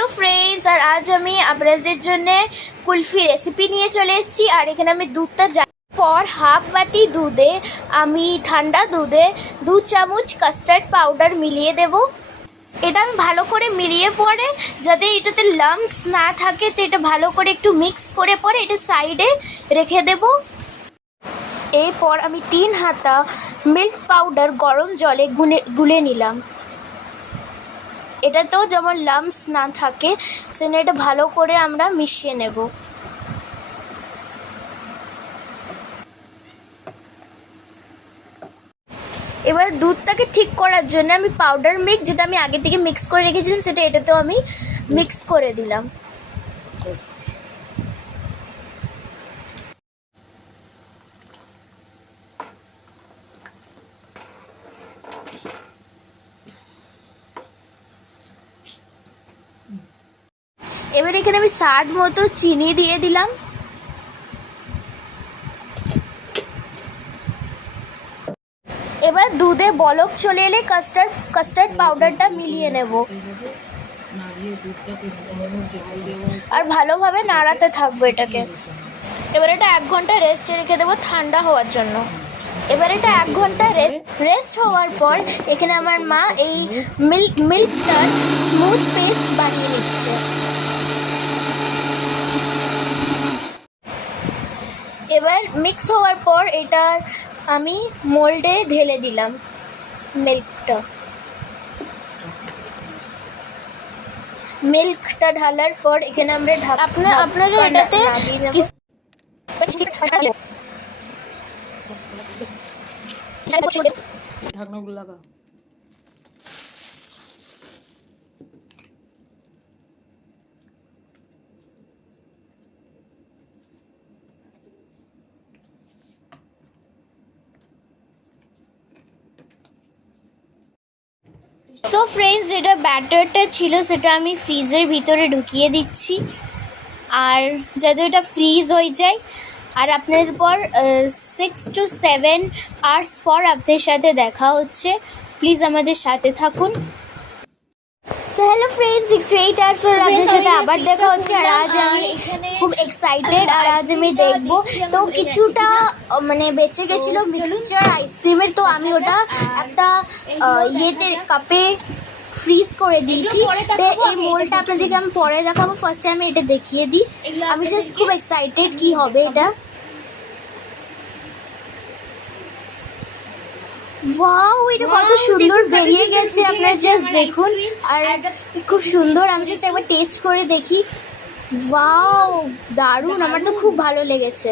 Hello friends আর আজ আমি আপনাদের জন্য কুলফি রেসিপি নিয়ে চলে এসেছি। আর এখানে আমি দুধটা যা পর হাফ বাটি দুধে আমি ঠান্ডা দুধে দু চামচ কাস্টার্ড পাউডার মিলিয়ে দেব। এটা আমি ভালো করে মিলিয়ে পরে, যাতে এটাতে লাম্পস না থাকে, তো এটা ভালো করে একটু মিক্স করে পরে এটা সাইডে রেখে দেব। এরপর আমি তিন হাতা মিল্ক পাউডার গরম জলে গুলে গুলে নিলাম। এটাতেও যেমন লাম্পস না থাকে সেজন্য এটা ভালো করে আমরা মিশিয়ে নেব। এবার দুধটাকে ঠিক করার জন্য আমি পাউডার মিক্স যেটা আমি আগে থেকে মিক্স করে রেখেছিলাম, সেটা এটাতেও আমি মিক্স করে দিলাম। এবার এখানে আমি স্বাদ মতো চিনি দিয়ে দিলাম। এবার দুধে বলক চলে এলে কাস্টার্ড কাস্টার্ড পাউডারটা মিলিয়ে নেব। আর ভালোভাবে নাড়াতে থাকব এটাকে। এবার এটা এক ঘণ্টা রেস্টে রেখে দেবো ঠান্ডা হওয়ার জন্য। এবার এটা এক ঘণ্টা রেস্ট হওয়ার পর এখানে আমার মা এই মিল্ক মিল্কটার স্মুথ পেস্ট বানিয়ে নিচ্ছে। এবার মিক্স হওয়ার পর এটা আমি মোল্ডে ঢেলে দিলাম মিল্কটা মিল্কটা ঢালার পর এখানে আমরা আপনার আপনারা এটাতে ঢাকনাগুলো লাগা সো ফ্রেন্ডস যেটা ব্যাটারটা ছিল সেটা আমি ফ্রিজের ভিতরে ঢুকিয়ে দিচ্ছি। আর যাতে ওটা ফ্রিজ হয়ে যায়। আর আপনাদের পর সিক্স টু সেভেন আওয়ার্স পর আপনাদের সাথে দেখা হচ্ছে। প্লিজ আমাদের সাথে থাকুন। So hello friend six two eight hours পর আপনাদের সাথে আবার দেখা হচ্ছে আর আজ আমি খুব এক্সাইটেড আর আজ আমি দেখব তো কিছুটা মানে বেঁচে গেছিল মিক্সচার আইসক্রিমের তো আমি ওটা একটা ইয়েতে কাপে ফ্রিজ করে দিয়েছি তো এই মোলটা আপনাদেরকে আমি পরে দেখাবো ফার্স্ট টাইম এটা দেখিয়ে দিই আমি জাস্ট খুব এক্সাইটেড কি হবে এটা ওয়াও এটা কত সুন্দর বেরিয়ে গেছে আপনারা জাস্ট দেখুন। আর খুব সুন্দর আমি জাস্ট একবার টেস্ট করে দেখি। ওয়াও দারুণ আমার তো খুব ভালো লেগেছে।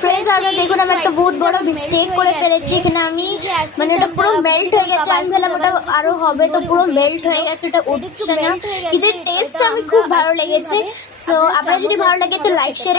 ফ্রেন্ডস আমরা দেখুন আমি একটা বহুত বড় মিস্টেক করে ফেলেছি এখানে আমি মানে ওটা পুরো মেল্ট হয়ে গেছে আমি ভাবলাম ওটা আরও হবে তো পুরো মেল্ট হয়ে গেছে ওটা উঠছে না। কিন্তু টেস্ট আমি খুব ভালো লেগেছে। সো আপনার যদি ভালো লাগে তো লাইক শেয়ার